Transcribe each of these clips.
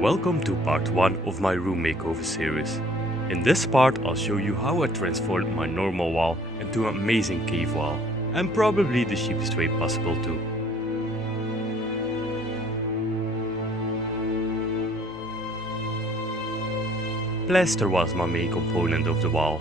Welcome to part 1 of my room makeover series. In this part I'll show you how I transformed my normal wall into an amazing cave wall, and probably the cheapest way possible too. Plaster was my main component of the wall.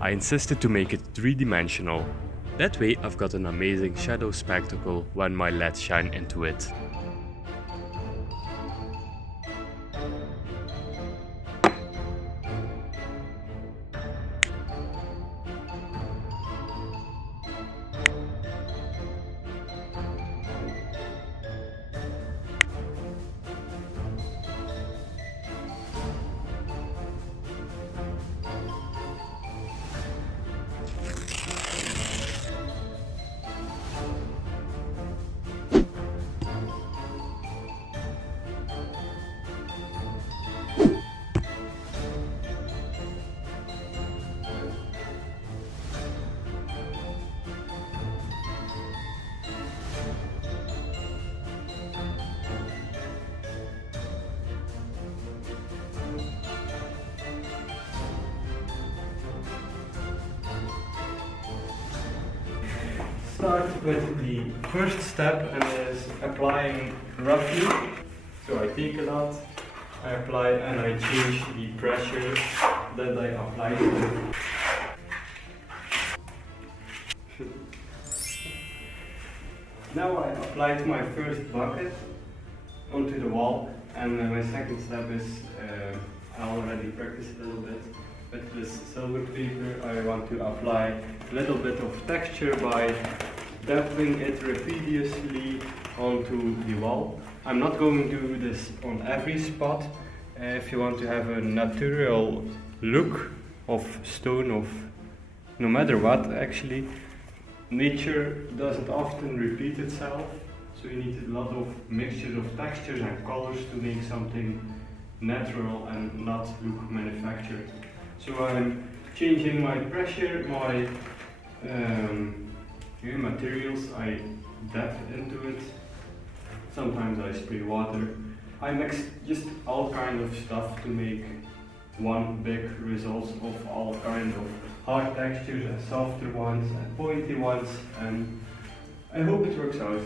I insisted to make it 3-dimensional. That way I've got an amazing shadow spectacle when my LEDs shine into it. Start with the first step, and is applying roughly. So I take a lot, I apply, and I change the pressure that I apply to it. Now I applied my first bucket onto the wall, and my second step is, I already practiced a little bit. With this silver paper I want to apply a little bit of texture by dabbing it repeatedly onto the wall. I'm not going to do this on every spot. If you want to have a natural look of stone, of no matter what actually, nature doesn't often repeat itself, so you need a lot of mixtures of textures and colors to make something natural and not look manufactured. So I'm changing my pressure, my materials, I dab into it. Sometimes I spray water. I mix just all kind of stuff to make one big result of all kind of hard textures and softer ones and pointy ones, and I hope it works out.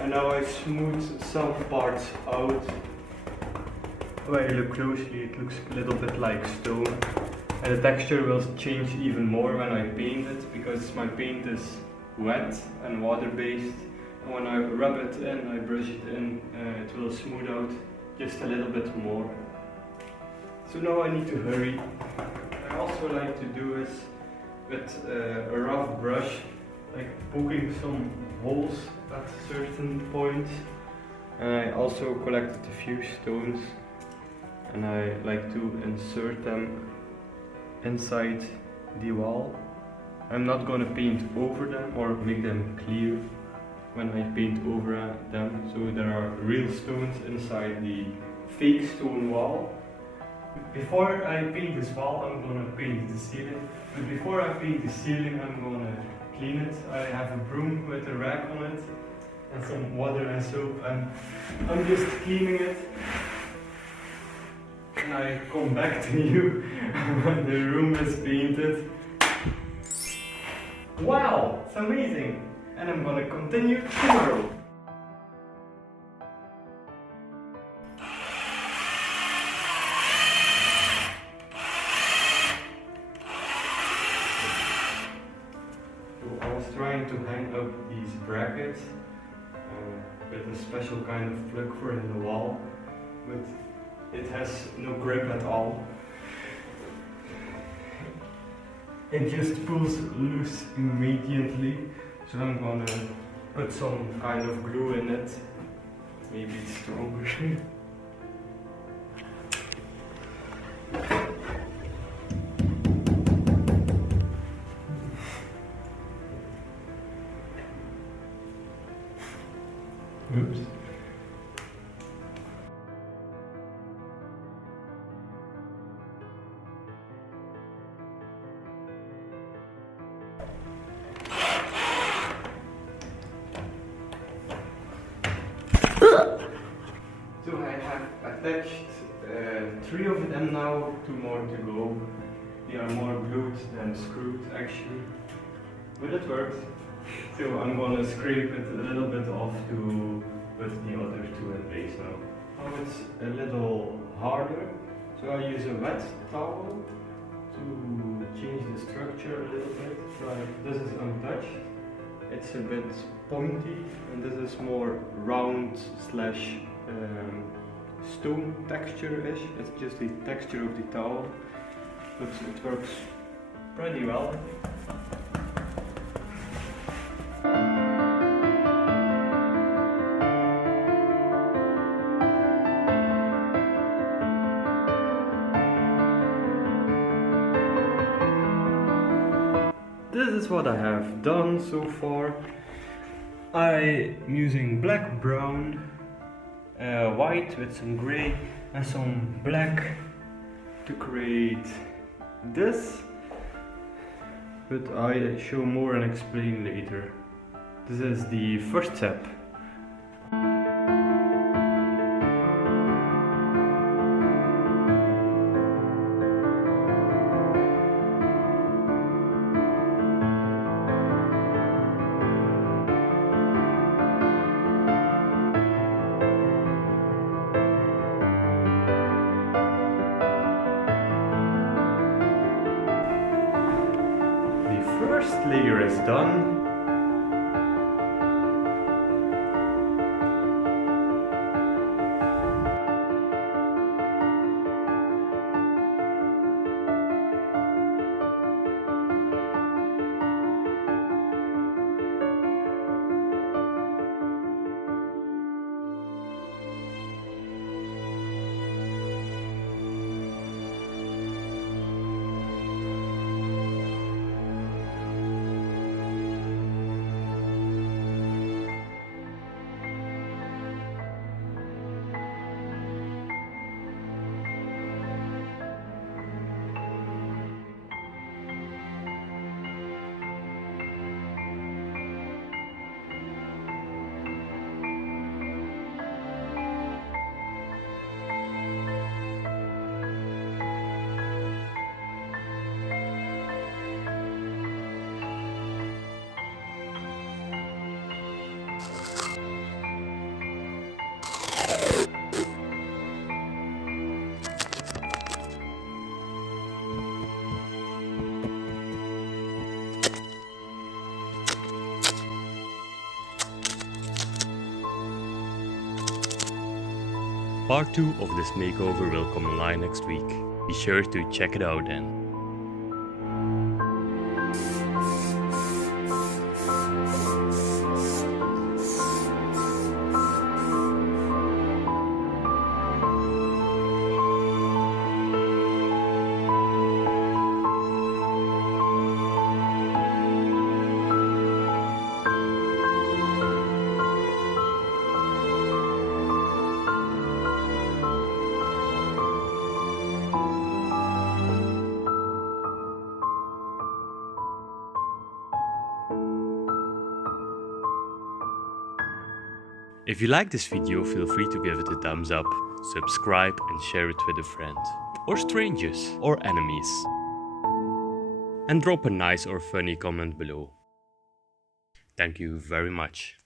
And now I smooth some parts out. When you look closely, it looks a little bit like stone. And the texture will change even more when I paint it, because my paint is wet and water based. And when I rub it in, I brush it in, it will smooth out just a little bit more. So now I need to hurry. I also like to do is with a rough brush, like poking some holes at certain points. And I also collected a few stones, and I like to insert them inside the wall. I'm not going to paint over them or make them clear when I paint over them, so there are real stones inside the fake stone wall. Before I paint this wall, I'm going to paint the ceiling. But before I paint the ceiling, I'm going to clean it. I have a broom with a rag on it and some water and soap, and I'm just cleaning it. And I come back to you when the room is painted. Wow, it's amazing! And I'm gonna continue tomorrow. bracket with a special kind of plug for in the wall, but it has no grip at all. It just pulls loose immediately, so I'm gonna put some kind of glue in it. Maybe it's stronger. Oops. So I have attached 3 of them now, 2 more to go. They are more glued than screwed actually, but it works. So I'm gonna scrape it a little bit off to put the other 2 in place now. Now it's a little harder, so I use a wet towel to change the structure a little bit. Like this is untouched, it's a bit pointy, and this is more round slash stone texture-ish. It's just the texture of the towel, but it works pretty well. This is what I have done so far. I'm using black, brown, white with some grey and some black to create this, but I show more and explain later. This is the first step. First layer is done. Part 2 of this makeover will come online next week. Be sure to check it out then. If you like this video, feel free to give it a thumbs up, subscribe and share it with a friend, or strangers, or enemies. And drop a nice or funny comment below. Thank you very much.